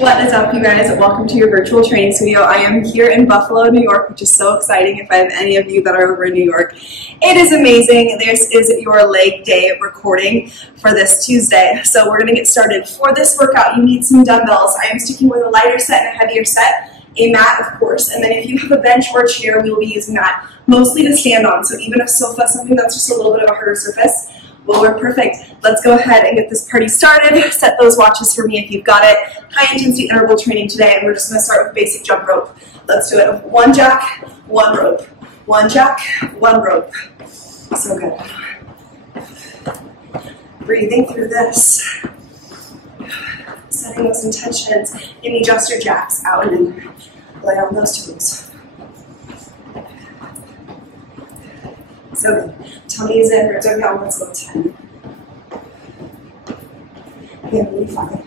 What is up, you guys? Welcome to your virtual training studio. I am here in Buffalo, New York, which is so exciting if I have any of you that are over in New York. It is amazing. This is your leg day recording for this Tuesday. So we're going to get started. For this workout, you need some dumbbells. I am sticking with a lighter set and a heavier set, a mat, of course, and then if you have a bench or a chair, we will be using that mostly to stand on. So even a sofa, something that's just a little bit of a harder surface, will work perfect. Let's go ahead and get this party started. Set those watches for me if you've got it. High intensity interval training today, and we're just going to start with basic jump rope. Let's do it. One jack, one rope. One jack, one rope. So good. Breathing through this. Setting those intentions. Maybe just your jacks out and in. Lay on those toes. So good. Tummy is in, ribs are down. Let's go 10. Again, 5,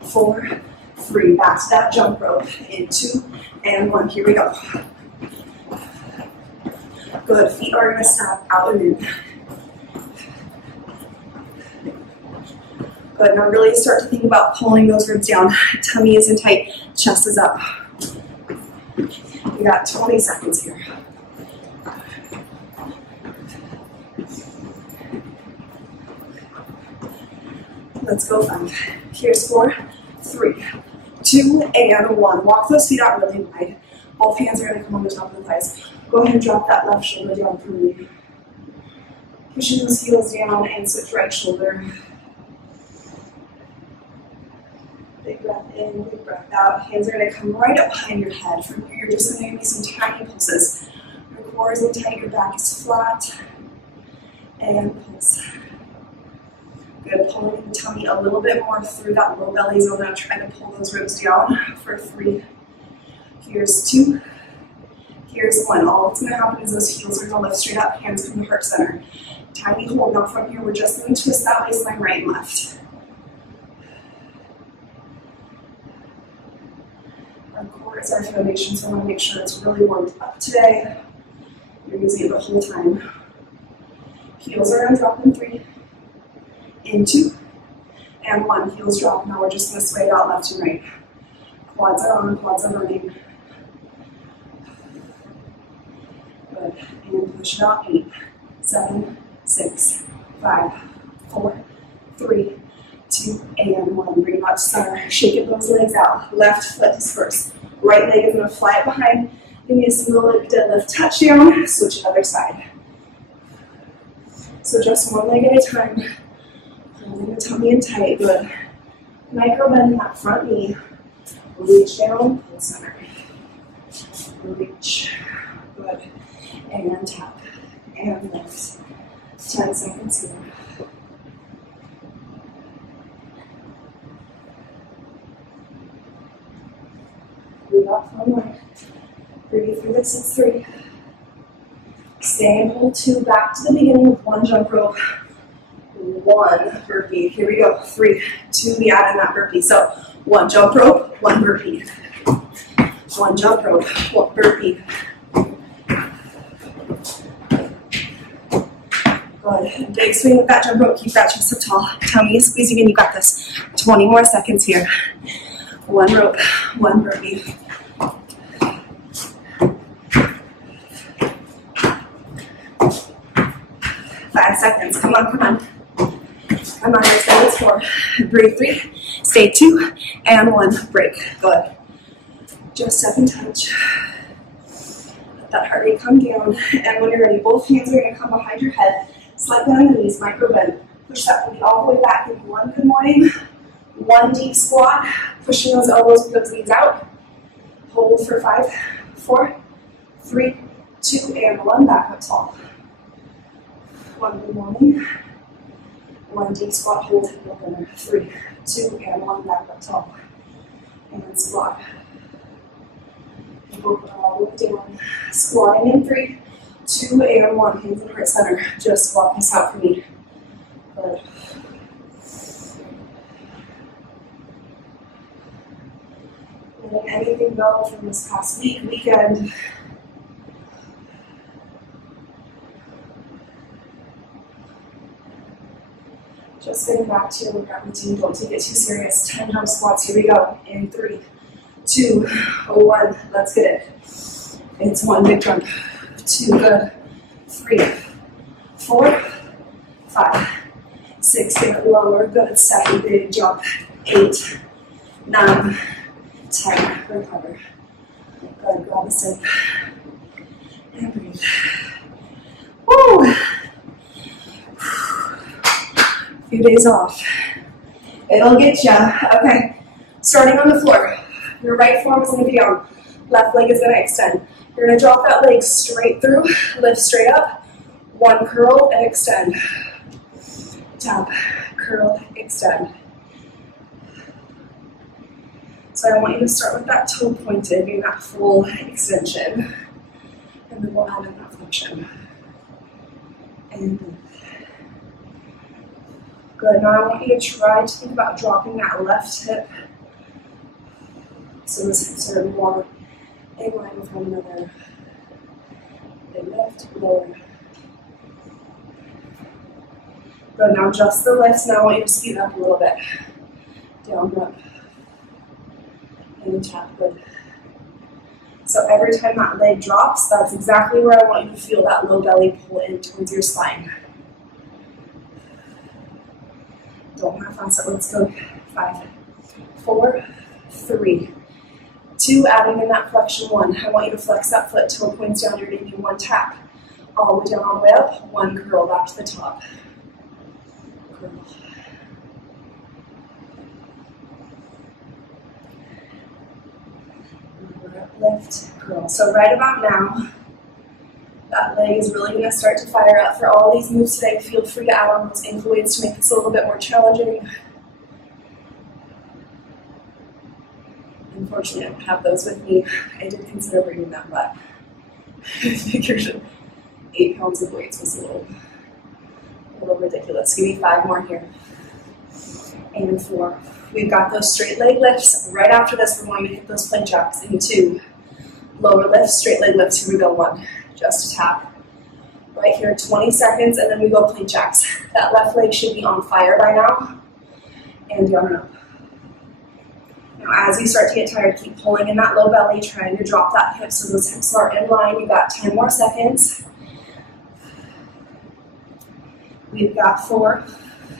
4, 3. Back to that jump rope. In 2 and 1. Here we go. Good. Feet are going to snap out and in. Good. Now really start to think about pulling those ribs down. Tummy is in tight. Chest is up. We got 20 seconds here. Let's go 5. Here's 4, 3, 2, and 1. Walk those feet out really wide. Both hands are going to come on the top of the thighs. Go ahead and drop that left shoulder down for me. Pushing those heels down and switch right shoulder. Big breath in, big breath out. Hands are going to come right up behind your head. From here, you're just going to give me some tiny pulses. Your core is in tight, your back is flat. And pulse. Good, pulling the tummy a little bit more through that low belly zone. Now try to pull those ribs down for 3. Here's 2. Here's 1. All that's going to happen is those heels are going to lift straight up, hands from the heart center. Tiny hold. Now from here, we're just going to twist that waistline right and left. Our core is our foundation, so I want to make sure it's really warmed up today. You're using it the whole time. Heels are going to drop in 3. In 2, and 1. Heels drop. Now we're just going to sway it out left and right. Quads are on, quads are running. Good. And push it out. 8, 7, 6, 5, 4, 3, 2, and 1. Bring it out to center. Shaking those legs out. Left foot disperse. Right leg is going to fly behind. Give me a single leg deadlift touchdown. Switch other side. So just one leg at a time. Holding the tummy in tight, good. Micro bend in that front knee. Reach down, pull center. Reach, good. And tap, and lift. 10 seconds here. We got 1 more. Breathe through this, it's 3. Stay and hold 2, back to the beginning with 1 jump rope. 1 burpee. Here we go. 3, 2. We add in that burpee. So 1 jump rope, 1 burpee. 1 jump rope, 1 burpee. Good. Big swing with that jump rope. Keep that chest up tall. Tummy is squeezing in. You got this. 20 more seconds here. 1 rope, 1 burpee. 5 seconds. Come on, come on. Come on, let's go. It's 4. Breathe 3. Stay 2 and 1. Break. Good. Just step and touch. Let that heart rate come down. And when you're ready, both hands are going to come behind your head. Slide down the knees, micro bend. Push that booty all the way back. Give 1 good morning. 1 deep squat. Pushing those elbows with those knees out. Hold for 5, 4, 3, 2, and 1. Back up tall. 1 good morning. 1 deep squat, hold hip opener. 3, 2, and 1. Back up tall. And squat. Open all the way down. Squatting in 3, 2, and 1. Hands in heart center. Just squat this out for me. Good. Letting anything go from this past week, weekend. Just getting back to your workout routine. Don't take it too serious. 10 jump squats. Here we go. In 3, 2, 1. Let's get it. It's 1 big jump. 2, good. 3, 4, 5, 6, get it lower. Good. 7, big jump. 8, 9, 10. Recover. Good. Grab a sip. And breathe. Woo! Few days off. It'll get ya. Okay. Starting on the floor. Your right forearm is going to be down. Left leg is going to extend. You're going to drop that leg straight through. Lift straight up. 1 curl and extend. Tap. Curl. Extend. So I want you to start with that toe pointed, getting that full extension. And then we'll add in that flexion. And good. Now I want you to try to think about dropping that left hip. So those hips are more in line with one another. Big lift, lower. Good. Now just the lifts. Now I want you to speed up a little bit. Down, up. And tap. Good. So every time that leg drops, that's exactly where I want you to feel that low belly pull in towards your spine. Don't half-ass it. Let's go. 5, 4, 3, 2. Adding in that flexion. 1. I want you to flex that foot. Toe points down. You're going to do 1 tap. All the way down, all the way up. 1 curl back to the top. Curl. Lift, curl. So right about now, that leg is really going to start to fire up. For all these moves today, feel free to add on those ankle weights to make this a little bit more challenging. Unfortunately, I don't have those with me. I did consider bringing them, but I figured 8 pounds of weights was a little ridiculous. Give me 5 more here. And 4. We've got those straight leg lifts. Right after this, we're going to hit those plank jacks in 2. Lower lifts, straight leg lifts. Here we go. 1. Just a tap. Right here, 20 seconds, and then we go plank jacks. That left leg should be on fire by now. And down and up. Now, as you start to get tired, keep pulling in that low belly, trying to drop that hip so those hips are in line. You've got 10 more seconds. We've got 4,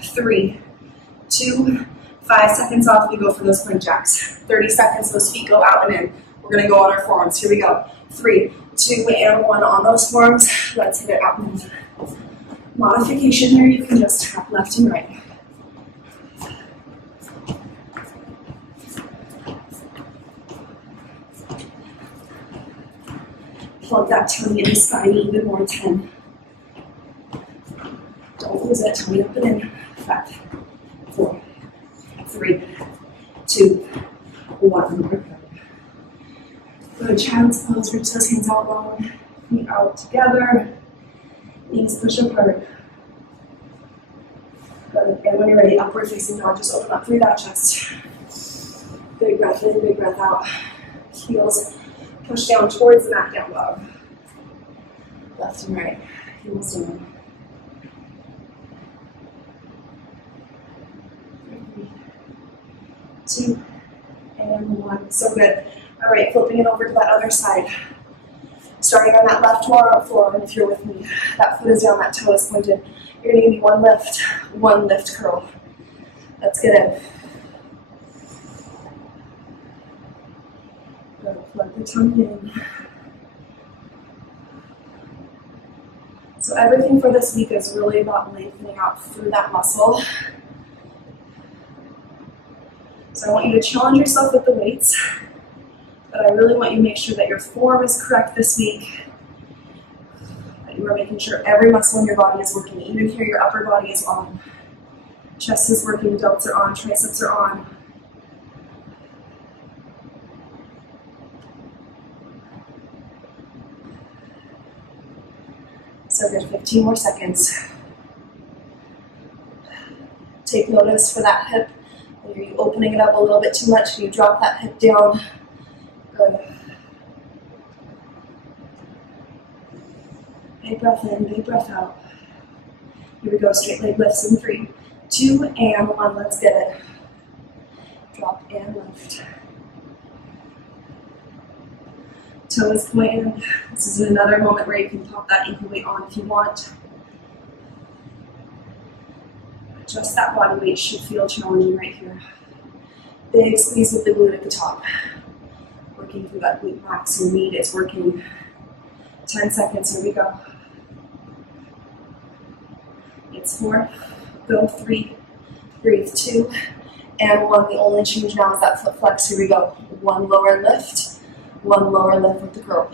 3, 2, 5 seconds off, we go for those plank jacks. 30 seconds, those feet go out and in. We're going to go on our forearms. Here we go. 3, 2, and 1 on those forearms. Let's hit it out. Modification here, you can just tap left and right. Plug that tummy and spine even more. 10. Don't lose it. Tummy up and in. 5, 4, 3, 2, 1. Good. Child's pose. Reach those hands out long. Feet out together. Knees push apart. Good. And when you're ready, upward facing dog. Just open up through that chest. Big breath in, big breath out. Heels push down towards the mat, down dog. Left and right. Heels down. 2, and 1. So good. All right, flipping it over to that other side. Starting on that left floor, and if you're with me, that foot is down, that toe is pointed. You're going to give me 1 lift curl. Let's get in. Good. Plug the tongue in. So everything for this week is really about lengthening out through that muscle. So I want you to challenge yourself with the weights, but I really want you to make sure that your form is correct this week, that you are making sure every muscle in your body is working. Even here, your upper body is on. Chest is working, delts are on, triceps are on. So good, 15 more seconds. Take notice for that hip. Are you opening it up a little bit too much? You drop that hip down. Good. Big breath in, big breath out. Here we go, straight leg lifts in 3, 2 and 1, let's get it. Drop and lift. Toes pointed. This is another moment where you can pop that ankle weight on if you want. Just that body weight should feel challenging right here. Big squeeze with the glute at the top. Working through that glute max. Your knee is working. 10 seconds, here we go. It's 4, go 3, breathe 2, and 1. The only change now is that foot flex. Here we go. 1 lower lift, 1 lower lift with the curl.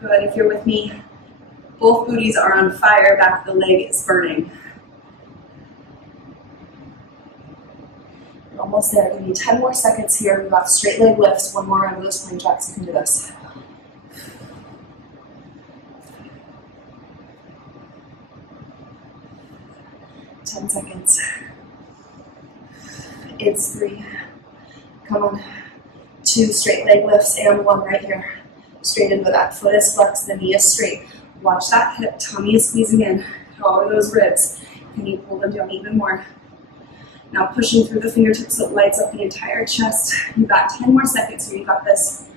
Good, if you're with me, both booties are on fire, back of the leg is burning. You're almost there, give me 10 more seconds here. We've got straight leg lifts, 1 more round of those plank jacks, you can do this. Ten seconds. It's 3, come on, 2 straight leg lifts and 1 right here. Straight into that, foot is flexed, the knee is straight. Watch that hip, tummy is squeezing in. How are those ribs? Can you pull them down even more? Now pushing through the fingertips so it lights up the entire chest. You've got 10 more seconds here, you got this.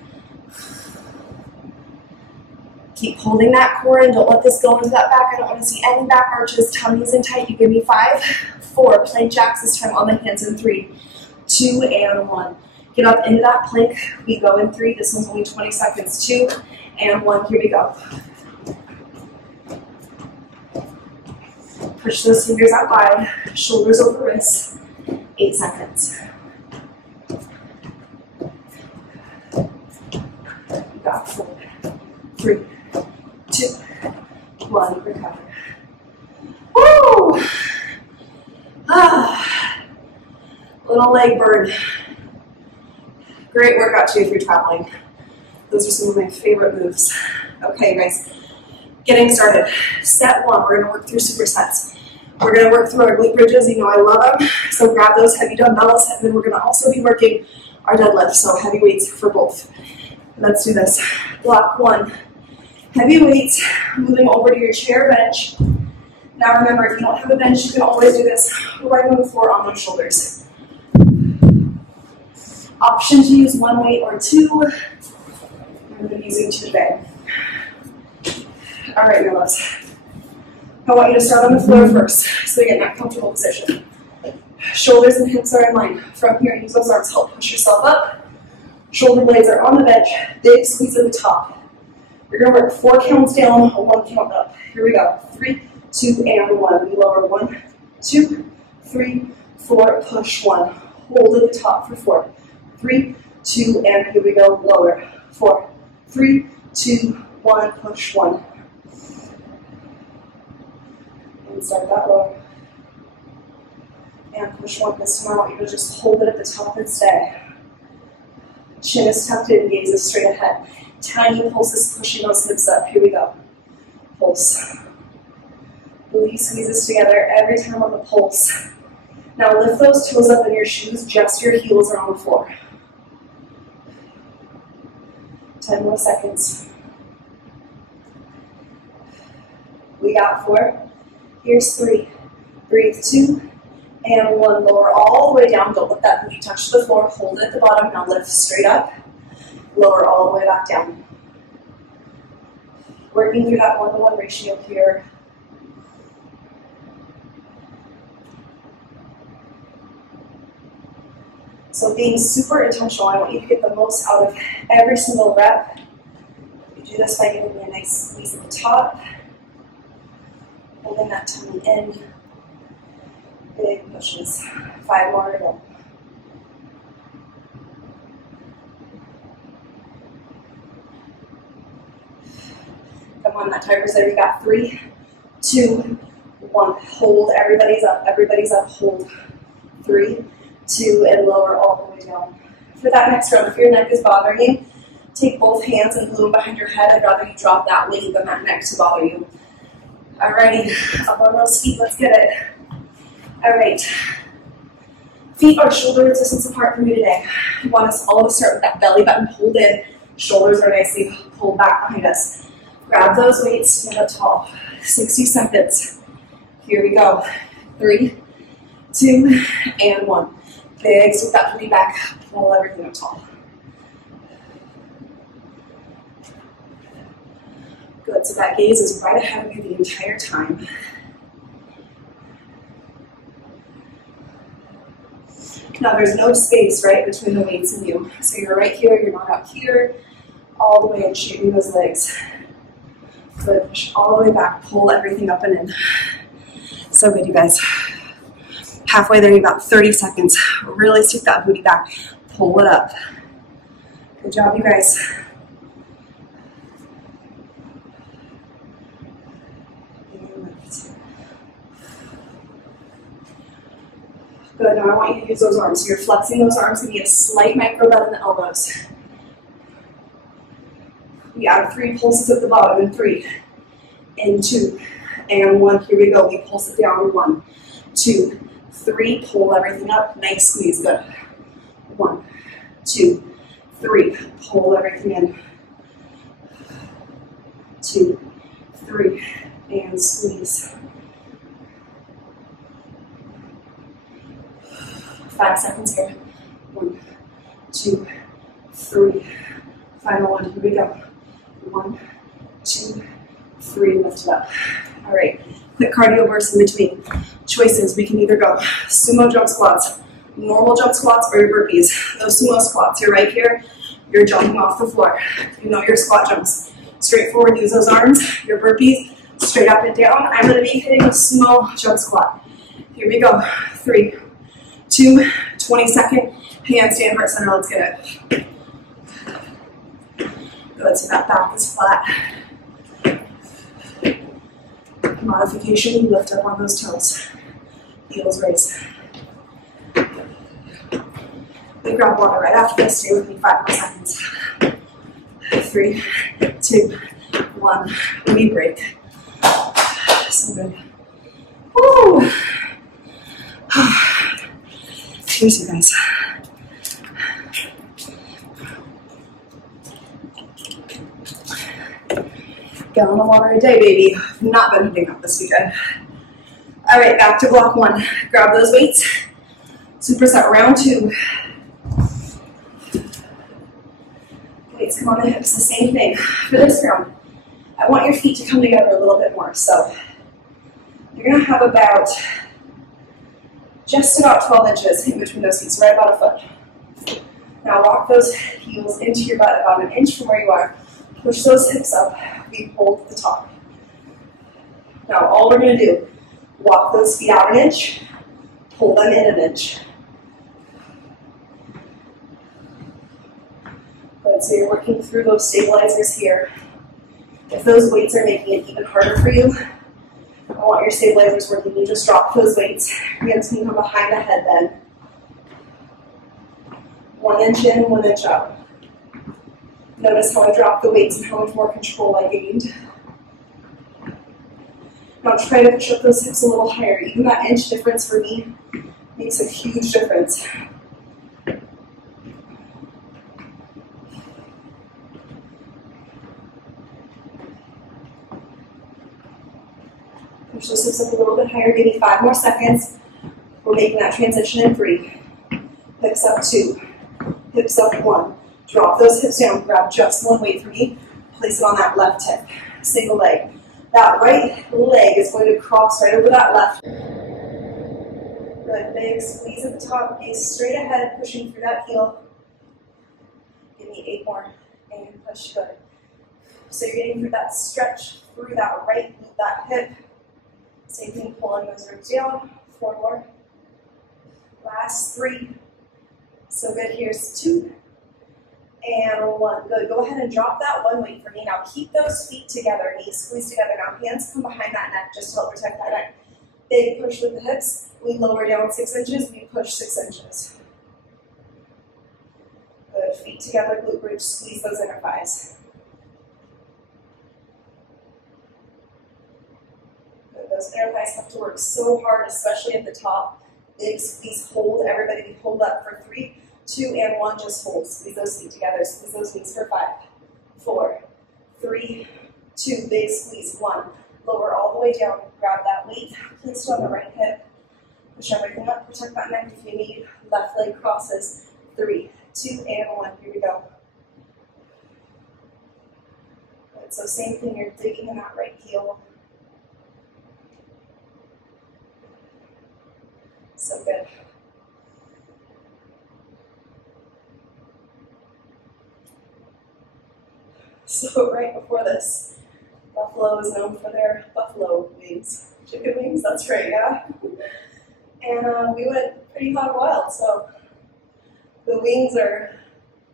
Keep holding that core and don't let this go into that back. I don't want to see any back arches. Tummy's in tight. You give me 5, 4, plank jacks this time on the hands in 3, 2, and 1. Get up into that plank. We go in 3. This one's only 20 seconds. 2 and 1. Here we go. Push those fingers out wide. Shoulders over wrists. 8 seconds. You got 4, 3, 2, 1. Recover. Woo! Little leg burn. Great workout too if you're traveling. Those are some of my favorite moves. Okay, guys, getting started. Step 1, we're gonna work through supersets. We're gonna work through our glute bridges. You know I love them, so grab those heavy dumbbells, and then we're gonna also be working our deadlifts, so heavy weights for both. Let's do this. Block 1, heavy weights, moving over to your chair bench. Now remember, if you don't have a bench, you can always do this right on the floor on those shoulders. Option to use 1 weight or 2. I'm going to be using 2 today. All right, my loves. I want you to start on the floor first, so you get in that comfortable position. Shoulders and hips are in line. From here, use those arms, help push yourself up. Shoulder blades are on the bench. Big squeeze at the top. You're going to work 4 counts down, 1 count up. Here we go. 3, 2, and 1. We lower 1, 2, 3, 4. Push 1. Hold at the top for 4. 3, 2, and here we go, lower. 4, 3, 2, 1, push 1. And start that lower. And push 1 this time. I want you to just hold it at the top and stay. Chin is tucked in, gaze is straight ahead. Tiny pulses pushing those hips up. Here we go. Pulse. Booty squeezes together every time on the pulse. Now lift those toes up in your shoes, just your heels are on the floor. 10 more seconds. We got 4. Here's 3. Breathe 2 and 1. Lower all the way down. Don't let that booty touch the floor. Hold it at the bottom. Now lift straight up. Lower all the way back down. Working through that 1-to-1 ratio here. So being super intentional, I want you to get the most out of every single rep. You do this by giving me a nice squeeze at the top, holding that tummy in, big pushes. 5 more to go. Come on, that timer said we got 3, 2, 1. Hold, everybody's up, hold. 3, 2, and lower all the way down. For that next round, if your neck is bothering you, take both hands and glue them behind your head. I'd rather you drop that weight than that neck to bother you. Alrighty, up on those feet, let's get it. Alright, Feet are shoulder distance apart from you today. I want us all to start with that belly button pulled in. Shoulders are nicely pulled back behind us. Grab those weights, stand up tall. 60 seconds. Here we go. 3, 2, and 1. Big sweep that booty back. Pull everything up tall. Good, so that gaze is right ahead of you the entire time. Now there's no space, right, between the weights and you. So you're right here, you're not up here, all the way and shaping those legs. Good, push all the way back, pull everything up and in. So good, you guys. Halfway there, you got 30 seconds. Really stick that booty back, pull it up. Good job, you guys. Good, now I want you to use those arms. So you're flexing those arms and you get a slight micro bend in the elbows. We add 3 pulses at the bottom in 3, in 2, and 1. Here we go. We pulse it down. 1, 2, 3. Pull everything up. Nice squeeze. Good. 1, 2, 3. Pull everything in. 2, 3, and squeeze. 5 seconds here. 1, 2, 3. Final one. Here we go. 1, 2, 3. Lift it up. All right. Quick cardio burst in between. Choices. We can either go sumo jump squats, normal jump squats, or your burpees. Those sumo squats, you're right here. You're jumping off the floor. You know your squat jumps. Straight forward, use those arms. Your burpees, straight up and down. I'm going to be hitting a sumo jump squat. Here we go. 3, 2, 20-second handstand heart center. Let's get it. Good, so that back is flat. Modification, you lift up on those toes. Heels raise. We grab water right after this. Stay with me 5 more seconds. 3, 2, 1. We break. So good. Woo! Cheers, you guys. Gallon of water a day, baby. I've not been hitting up this weekend. All right, back to block 1. Grab those weights. Superset round 2. Weights come on the hips. The same thing for this round. I want your feet to come together a little bit more. So you're going to have just about 12 inches in between those feet, so right about a foot. Now walk those heels into your butt about an inch from where you are. Push those hips up. We hold at the top. Now all we're going to do, walk those feet out an inch, pull them in an inch. Good, so you're working through those stabilizers here. If those weights are making it even harder for you, I want your stabilizers working. You just drop those weights. Hands can come behind the head then. 1 inch in, 1 inch out. Notice how I dropped the weights and how much more control I gained. Now try to push up those hips a little higher. Even that inch difference for me makes a huge difference. Push those hips up a little bit higher. Give me 5 more seconds. We're making that transition in 3. Hips up 2. Hips up 1. Drop those hips down. Grab just 1 weight for me. Place it on that left hip. Single leg. That right leg is going to cross right over that left. Good. Big squeeze at the top. Gaze straight ahead, pushing through that heel. Give me 8 more. And push. Good. So you're getting through that stretch through that right glute, that hip. Same thing, pulling those ribs down. 4 more. Last 3. So good. Here's 2. And 1. Good. Go ahead and drop that 1 weight for me. Now keep those feet together. Knees squeeze together. Now hands come behind that neck just to help protect that neck. Big push with the hips. We lower down 6 inches. We push 6 inches. Good. Feet together. Glute bridge. Squeeze those inner thighs. Good. Those inner thighs have to work so hard, especially at the top. Big squeeze, hold. Everybody hold up for 3, 2, and 1. Just hold. Squeeze those feet together. Squeeze those knees for 5, 4, 3, 2. Big squeeze. 1. Lower all the way down. Grab that weight. Place it on the right hip. Push everything up. Protect that neck if you need. Left leg crosses. 3, 2, and 1. Here we go. Good. So same thing. You're digging in that right heel. So good. So right before this, Buffalo is known for their buffalo wings. Chicken wings, that's right, yeah. And we went pretty hot wild, so the wings are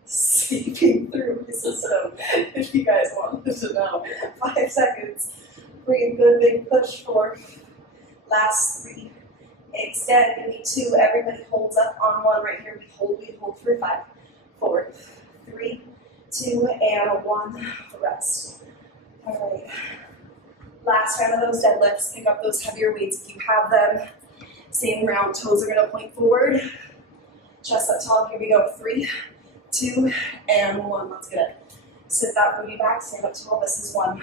seeping through my system, if you guys wanted to know. 5 seconds. Breathe, good big push for last 3. Extend, give me 2. Everybody holds up on 1 right here. We hold for 5, 4, 3, 2, and 1. Rest. All right. Last round of those deadlifts. Pick up those heavier weights if you have them. Same round. Toes are going to point forward. Chest up tall. Here we go. 3, 2, and 1. Let's get it. Sit that booty back. Stand up tall. This is 1.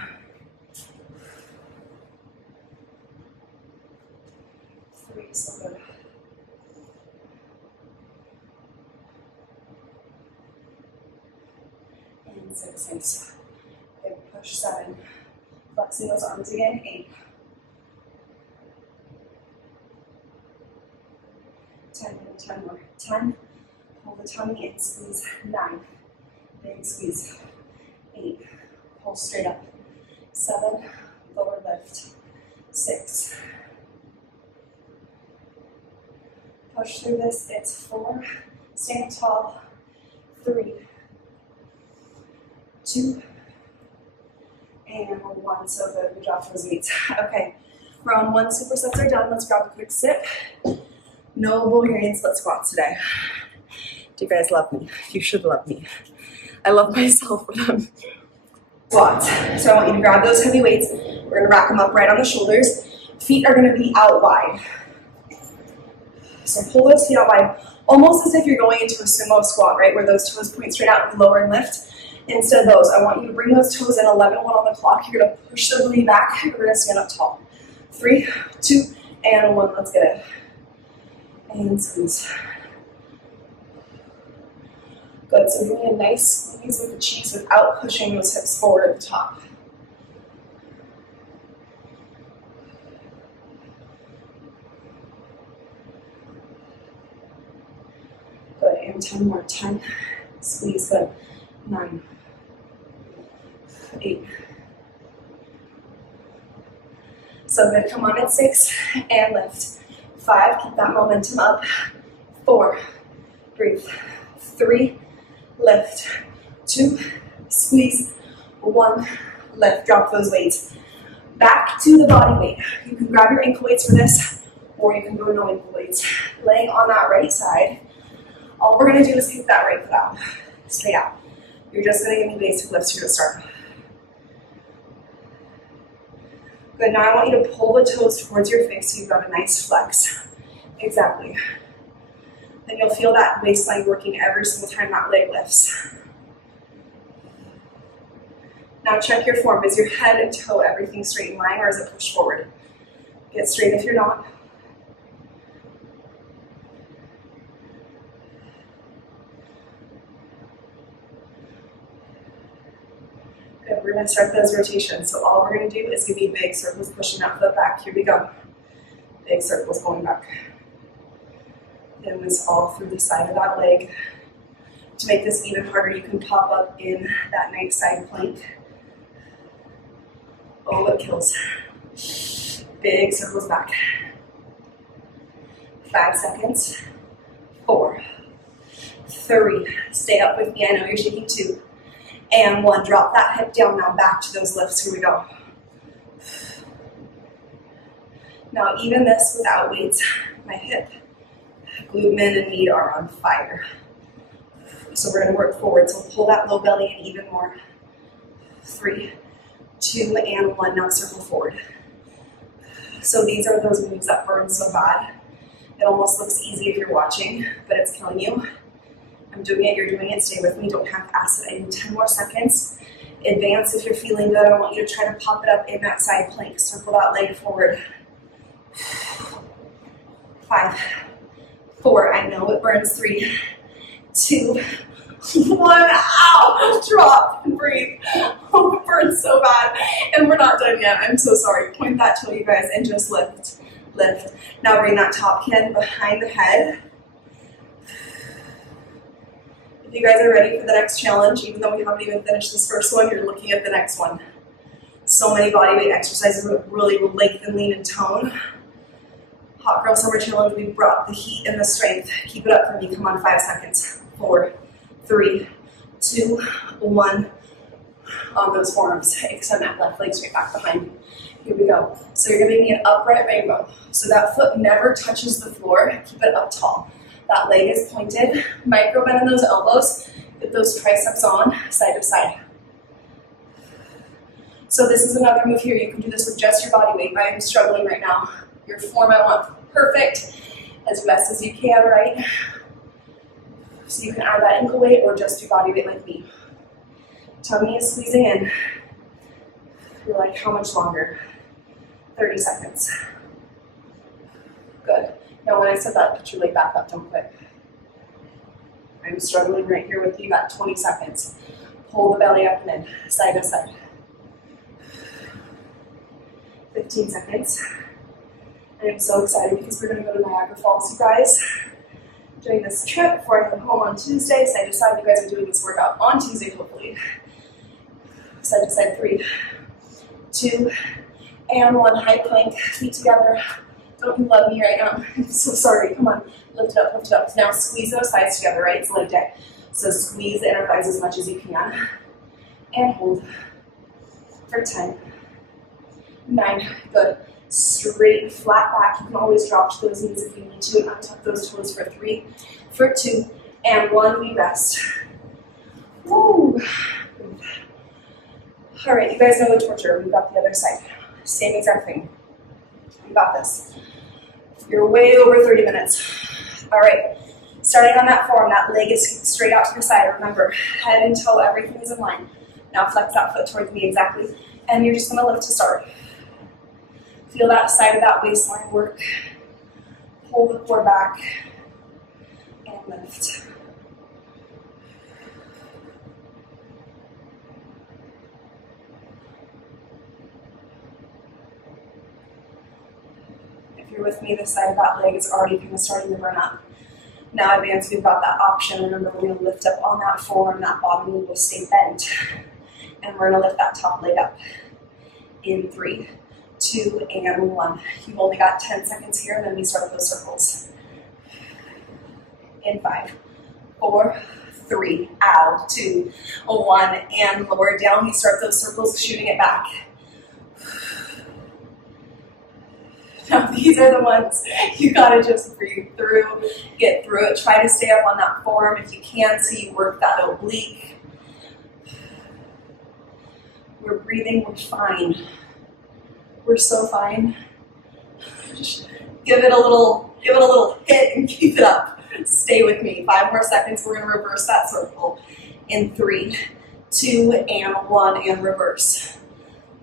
3. So good. And 6. Nice. Big push. 7. Flexing those arms again. 8. 10. 10 more. 10. Pull the tummy in. Squeeze. 9. Big squeeze. 8. Pull straight up. 7. Lower lift. 6. Push through this. It's 4. Stand tall. 3, 2, and 1. So good. We dropped those weights. Okay. Round 1 supersets are done. Let's grab a quick sip. No Bulgarian split squats today. Do you guys love me? You should love me. I love myself for them. Squats. So I want you to grab those heavy weights. We're going to rack them up right on the shoulders. Feet are going to be out wide. So pull those feet out wide, almost as if you're going into a sumo squat, right? Where those toes point straight out and lower and lift. Instead of those, I want you to bring those toes in 11-1 on the clock. You're going to push the booty back. You're going to stand up tall. 3, 2, and 1. Let's get it. And squeeze. Good. So doing a nice squeeze with the cheeks without pushing those hips forward at the top. Good. And 10 more. 10. Squeeze. Good. 9. 8. So good. Come on at 6 and lift. 5. Keep that momentum up. 4. Breathe. 3. Lift. 2. Squeeze. 1. Lift. Drop those weights. Back to the body weight. You can grab your ankle weights for this, or you can go no ankle weights. Laying on that right side. All we're going to do is kick that right foot out. Straight out. You're just going to give me basic lifts here to start. Good, now I want you to pull the toes towards your face so you've got a nice flex. Exactly. Then you'll feel that waistline working every single time that leg lifts. Now check your form. Is your head and toe everything straight in line, or is it pushed forward? Get straight if you're not. Good, we're going to start those rotations. So all we're going to do is give me big circles pushing that foot back. Here we go. Big circles going back. And this all through the side of that leg. To make this even harder, you can pop up in that nice side plank. Oh, it kills. Big circles back. 5 seconds. 4, 3. Stay up with me. I know you're shaking 2. And 1. Drop that hip down. Now back to those lifts. Here we go. Now even this without weights, my hip, glute and knee are on fire. So we're going to work forward. So pull that low belly in even more. 3, 2, and 1. Now circle forward. So these are those moves that burn so bad. It almost looks easy if you're watching, but it's killing you. I'm doing it, you're doing it, stay with me, don't half-ass it. I need 10 more seconds. Advance if you're feeling good. I want you to try to pop it up in that side plank. Circle that leg forward. 5, 4, I know it burns. 3, 2, 1, ow, drop and breathe. Oh, it burns so bad. And we're not done yet, I'm so sorry. Point that toe, you guys, and just lift, lift. Now bring that top hand behind the head. If you guys are ready for the next challenge, even though we haven't even finished this first one, you're looking at the next one. So many bodyweight exercises that really will lengthen, lean, and tone. Hot Girl Summer Challenge, we brought the heat and the strength. Keep it up for me, come on, 5 seconds. 4, 3, 2, 1. On those forearms, extend that left leg straight back behind. Here we go. So you're gonna make me an upright rainbow. So that foot never touches the floor, keep it up tall. That leg is pointed, micro bend in those elbows, get those triceps on, side to side. So this is another move here. You can do this with just your body weight. I am struggling right now. Your form I want perfect, as best as you can, right? So you can add that ankle weight or just do body weight like me. Tummy is squeezing in. You're like, how much longer? 30 seconds. Good. Now when I said that, put your leg back up, don't quit. I'm struggling right here with you, you got 20 seconds. Pull the belly up and in, side to side. 15 seconds. I am so excited because we're gonna go to Niagara Falls, you guys. Doing this trip before I head home on Tuesday, side to side. You guys are doing this workout on Tuesday, hopefully. Side to side, 3, 2, and 1. High plank, feet together. Don't you love me right now? I'm so sorry. Come on, lift it up, lift it up. Now squeeze those thighs together, right? It's leg day. So squeeze the inner thighs as much as you can. And hold for 10, 9, good. Straight, flat back. You can always drop to those knees if you need to, and untuck those toes for 3, for 2, and 1. We rest. Woo. All right, you guys know the torture. We've got the other side. Same exact thing. You got this. You're way over 30 minutes. All right, starting on that forearm, that leg is straight out to the side. Remember, head and toe, everything is in line. Now flex that foot towards me exactly, and you're just gonna lift to start. Feel that side of that waistline work. Pull the core back and lift. If you're with me, this side of that leg is already kind of starting to burn up. Now advance, we've got that option. Remember, we're gonna lift up on that forearm, that bottom knee will stay bent. And we're gonna lift that top leg up. In 3, 2, and 1. You've only got 10 seconds here, and then we start with those circles. In 5, 4, 3, out, 2, 1, and lower down. We start those circles, shooting it back. Now these are the ones you gotta just breathe through, get through it. Try to stay up on that forearm if you can, so you work that oblique. We're breathing, we're fine. We're so fine. Just give it a little hit and keep it up. Stay with me. 5 more seconds. We're gonna reverse that circle. In 3, 2, and 1, and reverse.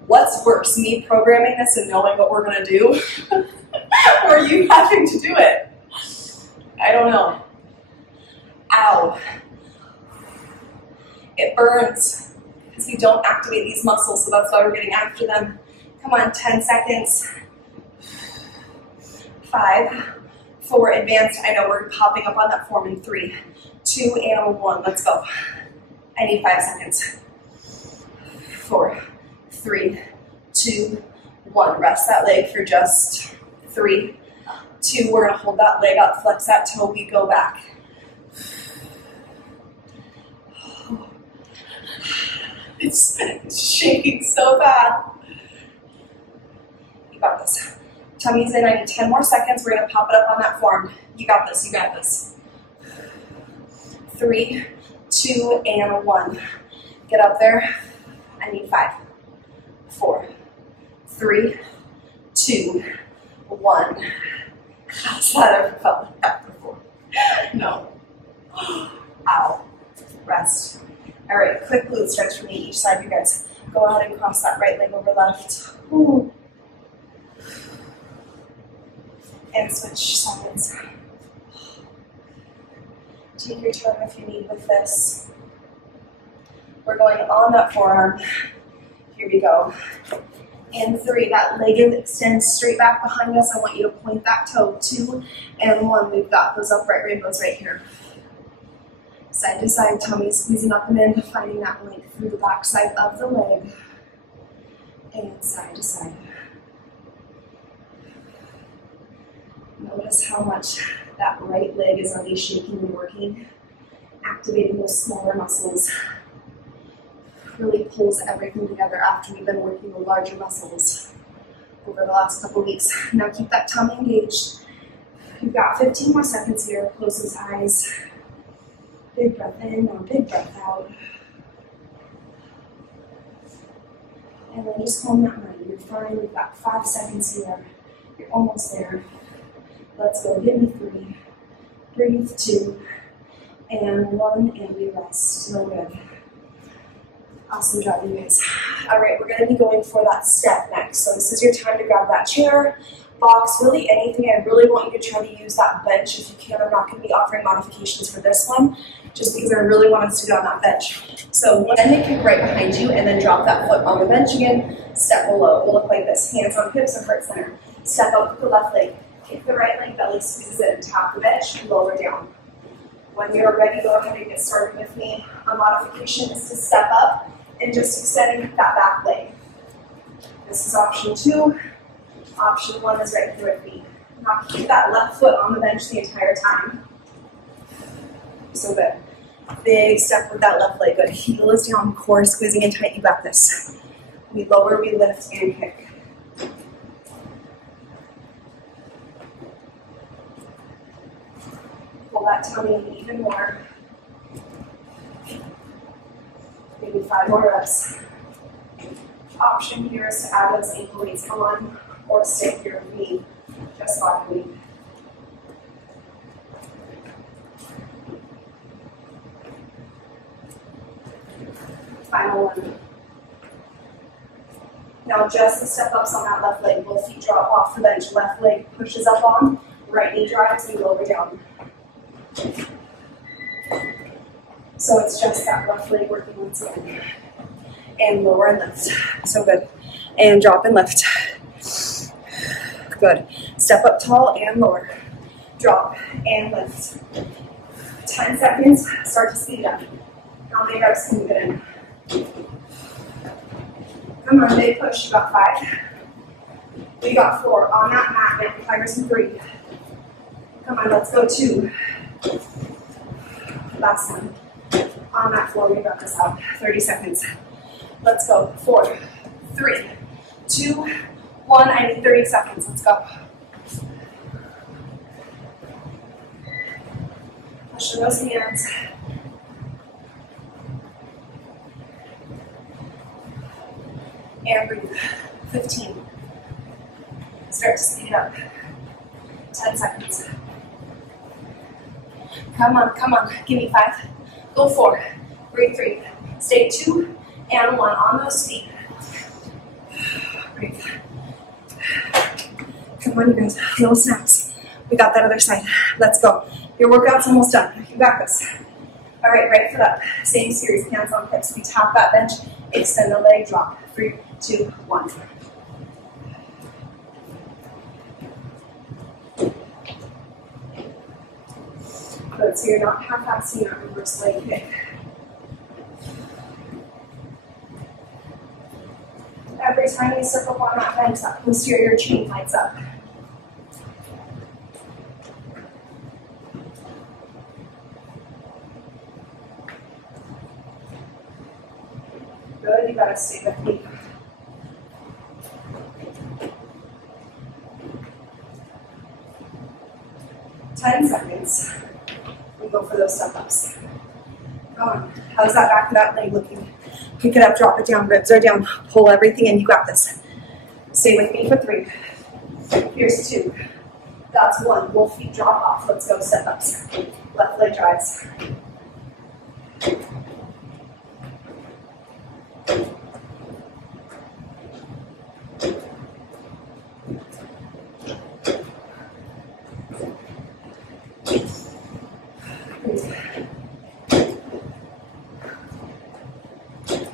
What's worse, me programming this and knowing what we're gonna do, or you having to do it? I don't know. Ow. It burns because we don't activate these muscles, so that's why we're getting after them. Come on, 10 seconds. 5, 4, advanced. I know we're popping up on that form in 3, 2, and 1. Let's go. I need 5 seconds. 4, 3, 2, 1. Rest that leg for just 3, 2. We're gonna hold that leg up, flex that toe, we go back. It's shaking so bad. You got this. Tummy's in, I need 10 more seconds. We're gonna pop it up on that form. You got this, you got this. 3, 2, and 1. Get up there. I need 5, 4, 3, 2, 1. Has that ever felt like that before? No. Ow. Rest. All right, quick glute stretch for me, each side, you guys. Go ahead and cross that right leg over left. Ooh. And switch sides. Take your time if you need with this. We're going on that forearm. Here we go. And 3, that leg extends straight back behind us. I want you to point that toe. 2 and 1, we've got those upright rainbows right here. Side to side, tummy squeezing up and in, finding that length through the back side of the leg. And side to side. Notice how much that right leg is already shaking and working, activating those smaller muscles. Really pulls everything together after we've been working the larger muscles over the last couple of weeks. Now keep that tummy engaged. You've got 15 more seconds here. Close those eyes. Big breath in, now big breath out. And then just calm that mind. You're fine. We've got 5 seconds here. You're almost there. Let's go. Give me 3. Breathe 2. And 1. And we rest. So good. Awesome job, you guys. All right, we're going to be going for that step next. So this is your time to grab that chair, box, really anything. I really want you to try to use that bench if you can. I'm not going to be offering modifications for this one, just because I really want us to get on that bench. So then they kick right behind you and then drop that foot on the bench again. Step below. It will look like this. Hands on hips and heart center. Step up with the left leg. Kick the right leg, belly squeezes in. Tap the bench, lower down. When you're ready, go ahead and get started with me. A modification is to step up and just extending that back leg. This is option 2. Option 1 is right here with me. Now keep that left foot on the bench the entire time. So good. Big step with that left leg. Good. Heel is down, core squeezing in tight. You got this. We lower, we lift, and kick. Pull that tummy in even more. Maybe 5 more reps. Option here is to add those ankle weights on or stay here with me, just following me. Final one. Now just the step ups on that left leg. Both feet drop off the bench. Left leg pushes up on, right knee drives, and lower down. So it's just that left leg working once again. And lower and lift. So good. And drop and lift. Good. Step up tall and lower. Drop and lift. 10 seconds. Start to speed up. How many reps can you get in? Come on, big push. You got 5. We got 4. On that mat, now climbers in 3. Come on, let's go 2. Last one. On that floor, we got this out. 30 seconds. Let's go. 4, 3, 2, 1. I need 30 seconds. Let's go. Push those hands. And breathe. 15. Start to speed it up. 10 seconds. Come on, come on. Give me 5. Go 4. Breathe 3. Stay 2 and 1 on those feet. Breathe. Come on, you guys. Little snaps. We got that other side. Let's go. Your workout's almost done. You got this. All right, right foot up. Same series. Hands on hips. We tap that bench. Extend the leg. Drop. 3, 2, 1. Good. So you're not half-assing your reverse leg kick. Every time you step up on that bench, that posterior chain lights up. Good, you gotta stay with me. Ten seconds. We go for those step ups. Go on. How's that back of that leg looking? Pick it up, drop it down, ribs are down. Pull everything in, you got this. Stay with me for 3. Here's 2. That's one. Both feet drop off. Let's go. Step ups. Left leg drives.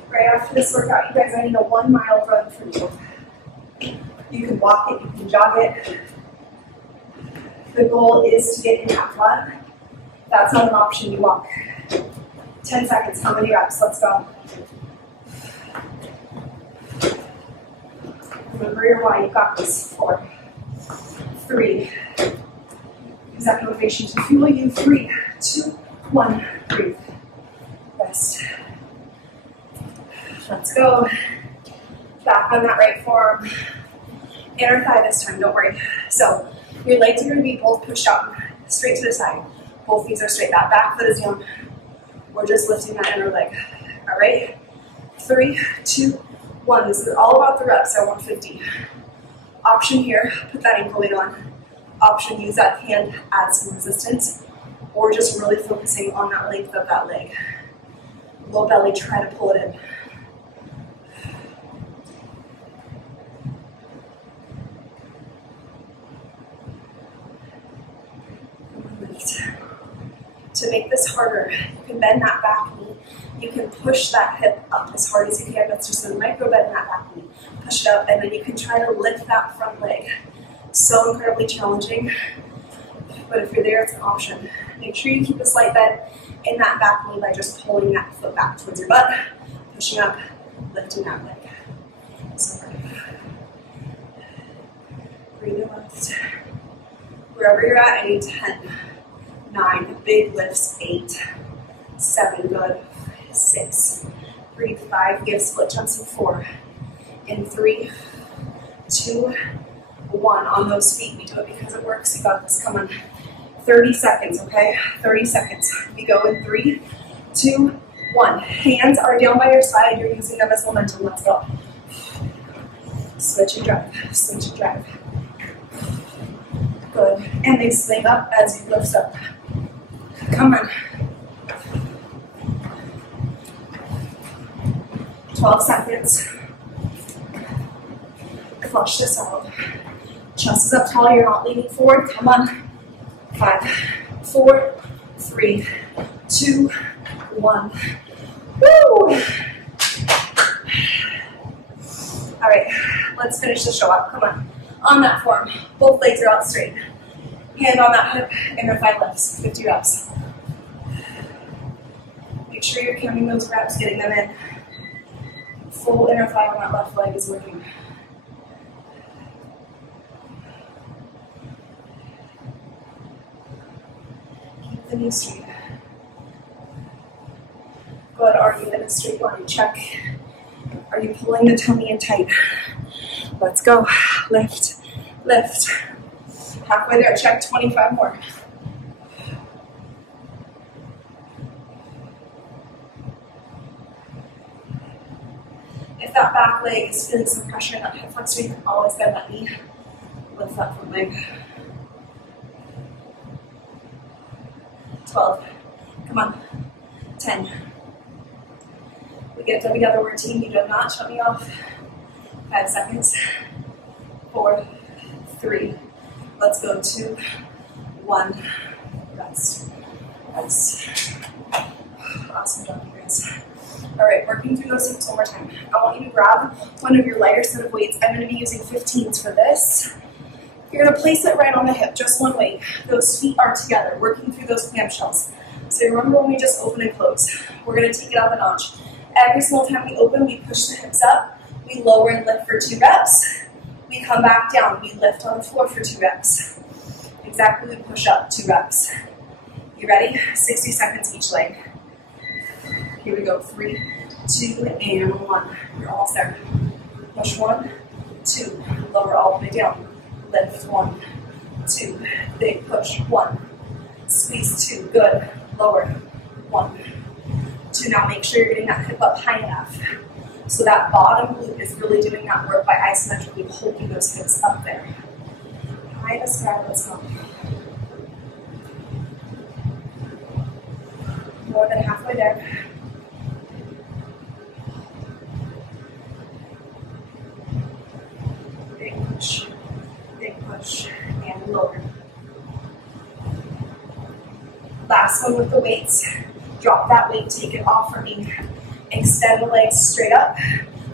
Right after this workout, you guys, I need a 1 mile run from you. You can walk it, you can jog it. The goal is to get in that run. That's not an option, you walk. 10 seconds, how many reps? Let's go. Remember your why, you got this. 4, 3. Use that motivation to fuel you. 3, 2, 1. Breathe. Rest. Let's go. Back on that right forearm. Inner thigh this time, don't worry. So your legs are going to be both pushed out straight to the side. Both knees are straight. That back foot is down. We're just lifting that inner leg. All right? 3, 2, 1. This is all about the reps at 150. Option here, put that ankle weight on. Option, use that hand, add some resistance. Or just really focusing on that length of that leg. Low belly, try to pull it in. To make this harder, you can bend that back knee. You can push that hip up as hard as you can. That's just a micro bend in that back knee. Push it up, and then you can try to lift that front leg. So incredibly challenging, but if you're there, it's an option. Make sure you keep a slight bend in that back knee by just pulling that foot back towards your butt, pushing up, lifting that leg. So breathe and lift. Wherever you're at, I need 10. 9, big lifts. 8, 7, good. 6, breathe. 5, give split jumps in 4. In 3, 2, 1. On those feet, we do it because it works. You got this. Come on. 30 seconds, okay? 30 seconds. We go in 3, 2, 1. Hands are down by your side. You're using them as momentum. Let's go. Switch and drive. Switch and drive. Good. And they sling up as you lift up. Come on. 12 seconds. Flush this out. Chest is up tall, you're not leaning forward. Come on. 5, 4, 3, 2, 1. Woo! All right, let's finish the show up. Come on. On that form, both legs are out straight. Hand on that hip, inner thigh lifts, 50 reps. Make sure you're counting those reps, getting them in. Full inner thigh on that left leg is working. Keep the knee straight. Good, are you in a straight line? Check. Are you pulling the tummy in tight? Let's go. Lift, lift. Halfway there, check 25 more. If that back leg is feeling some pressure in that hip flexor, you can always bend that knee. Lift that front leg. 12. Come on. 10. We get it together, we're a team. You do not shut me off. 5 seconds. 4, 3. Let's go. 2, 1. Rest. Rest. Awesome job, you guys. All right, working through those hips one more time. I want you to grab one of your lighter set of weights. I'm going to be using 15s for this. You're going to place it right on the hip, just one weight. Those feet are together, working through those clam shells. So remember when we just open and close. We're going to take it up a notch. Every single time we open, we push the hips up. We lower and lift for 2 reps. We come back down. We lift on the floor for 2 reps. Exactly, we push up 2 reps. You ready? 60 seconds each leg. Here we go. 3, 2, and 1. You're almost there. Push 1, 2. Lower all the way down. Lift 1, 2. Big push. 1. Squeeze 2. Good. Lower. 1, 2. Now make sure you're getting that hip up high enough. So that bottom glute is really doing that work by isometrically holding those hips up there. High minus 5, let's go. More than halfway there. Big push, and lower. Last one with the weights. Drop that weight, take it off for me. Extend the legs straight up.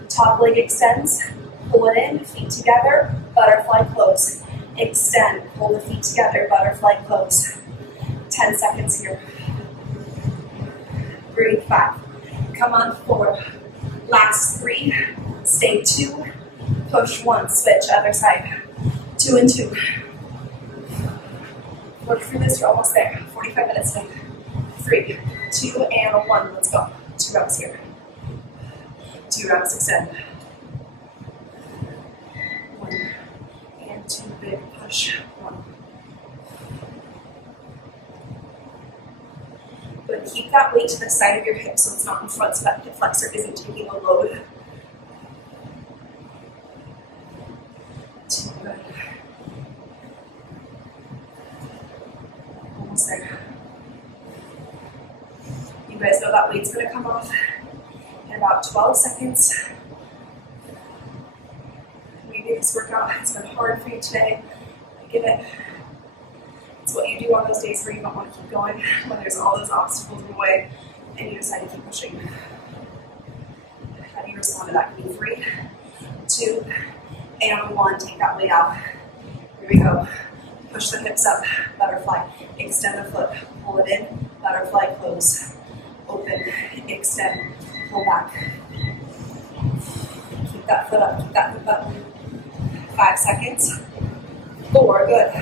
Top leg extends. Pull it in, feet together, butterfly close. Extend, pull the feet together, butterfly close. 10 seconds here. Breathe, 5. Come on, 4. Last 3. Stay 2. Push 1, switch, other side. 2 and 2. Work through this, you're almost there. 45 minutes in. 3, 2, and 1. Let's go. 2 reps here. 2 reps, extend. 1 and 2, big push. 1. Good. Keep that weight to the side of your hip so it's not in front, so that hip flexor isn't taking a load. 2, good. Almost there. You guys know that weight's gonna come off in about 12 seconds. Maybe this workout has been hard for you today. I get it. It's what you do on those days where you don't want to keep going, when there's all those obstacles in the way, and you decide to keep pushing. How do you respond to that? Give me 3, 2, and 1. Take that weight out. Here we go. Push the hips up, butterfly. Extend the foot, pull it in, butterfly close. Open, extend, pull back. Keep that foot up, keep that hip up. 5 seconds. 4, good.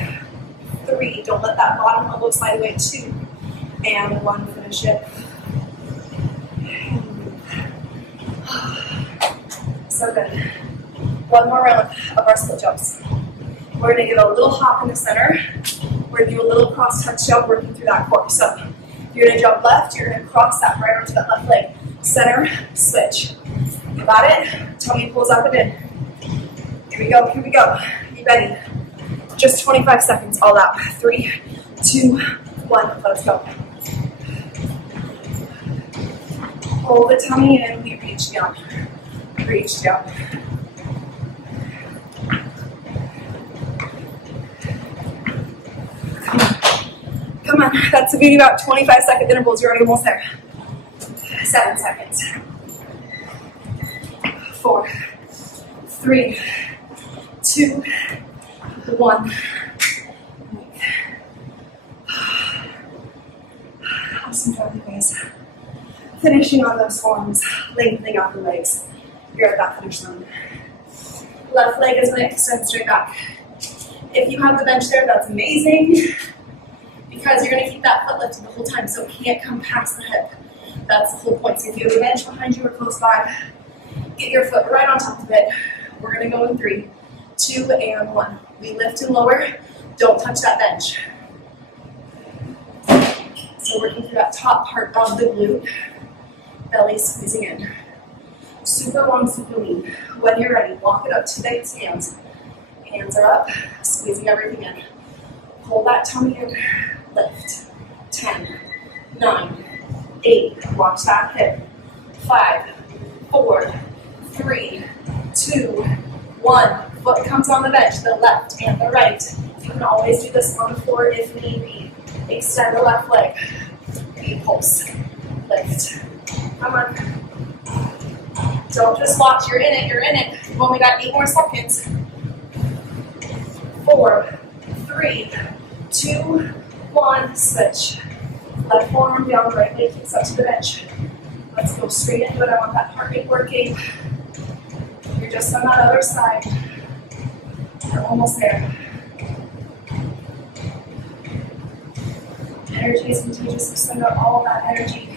3, don't let that bottom elbow slide away. 2, and 1, finish it. So good. One more round of our split jumps. We're gonna get a little hop in the center. We're gonna do a little cross touch jump working through that core. So you're gonna jump left, you're gonna cross that right onto that left leg. Center, switch. You got it? Tummy pulls up and in. Here we go, here we go. Be ready. Just 25 seconds, all out. 3, 2, 1, let's go. Hold the tummy in, we reach down. Reach down. Come on, that's the beauty about 25-second intervals. You're already almost there. 7 seconds. 4, 3, 2, 1. Awesome job, you guys. Finishing on those forms, lengthening out the legs. You're at that finish line. Left leg is going to extend straight back. If you have the bench there, that's amazing, because you're going to keep that foot lifted the whole time, so it can't come past the hip. That's the whole point. So if you have a bench behind you or close by, get your foot right on top of it. We're going to go in 3, 2, and 1. We lift and lower. Don't touch that bench. So working through that top part of the glute, belly squeezing in. Super long, super lean. When you're ready, walk it up to the hands. Hands are up, squeezing everything in. Pull that tummy in, lift. 10, 9, 8, watch that hip. 5, 4, 3, 2, 1. Foot comes on the bench, the left and the right. You can always do this on the floor if need be. Extend the left leg. Deep pulse. Lift. Come on. Don't just watch. You're in it. You're in it. You've only got 8 more seconds. 4, 3, 2, 1. Switch. Left forearm down, right leg kicks up to the bench. Let's go straight into it. I want that heart rate working. You're just on that other side. You're almost there. Energy is contagious. We send out all of that energy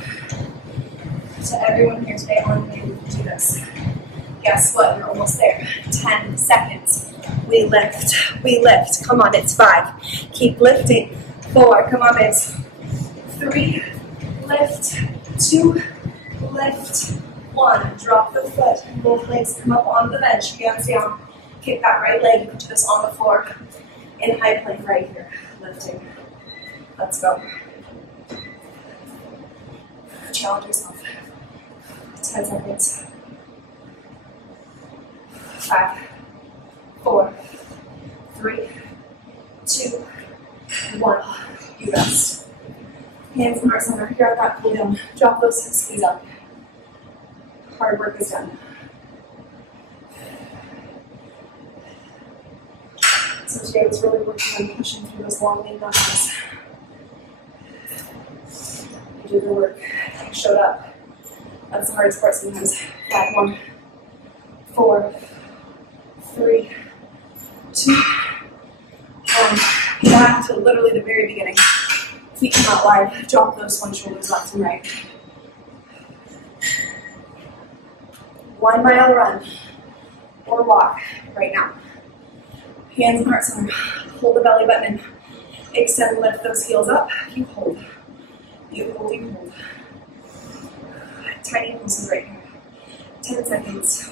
to everyone here today on maybe we can do this. Guess what? You're almost there. 10 seconds. We lift. We lift. Come on, it's 5. Keep lifting. 4. Come on, babes. 3. Lift. 2. Lift. 1. Drop the foot. Both legs come up on the bench. Hands down. Kick that right leg. You can do this on the floor. in high plank right here, lifting. Let's go. Challenge yourself. 10 seconds. 5, 4, 3, 2, 1. You rest. Hands in heart center. Here at that cool down. Drop those hips, squeeze up. Hard work is done. So today was really working on pushing through those long lean muscles. You did the work. You showed up. That's the hardest part sometimes. 5, 1, 4, 3, 2, 1. Back to literally the very beginning. Feet come out wide. Drop those front shoulders left and right. 1 mile run or walk right now. Hands in heart center. Hold the belly button in. Extend, lift those heels up. You hold. You hold, you hold. Tiny pulses right here. 10 seconds.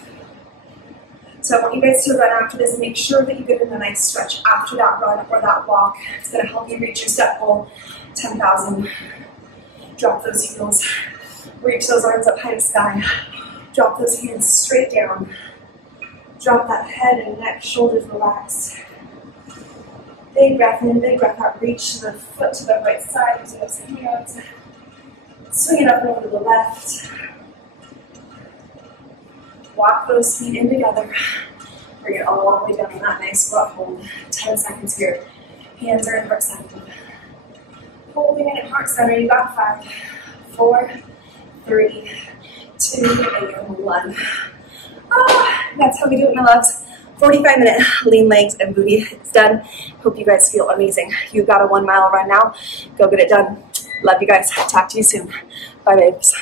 So I want you guys to run after this and make sure that you get in a nice stretch after that run or that walk. It's going to help you reach your step goal, 10,000. Drop those heels. Reach those arms up high to sky. Drop those hands straight down. Drop that head and neck, shoulders relaxed. Big breath in, big breath out. Reach the foot to the right side using those hands. Swing it up and over to the left. Walk those feet in together. Bring it all the way down in that nice rough hold. 10 seconds here. Hands are in heart center. Holding it in heart center. You got 5, 4, 3, 2, and 1. That's how we do it, my loves. 45-minute lean legs and booty. It's done. Hope you guys feel amazing. You've got a 1 mile run now. Go get it done. Love you guys. Talk to you soon. Bye, babes.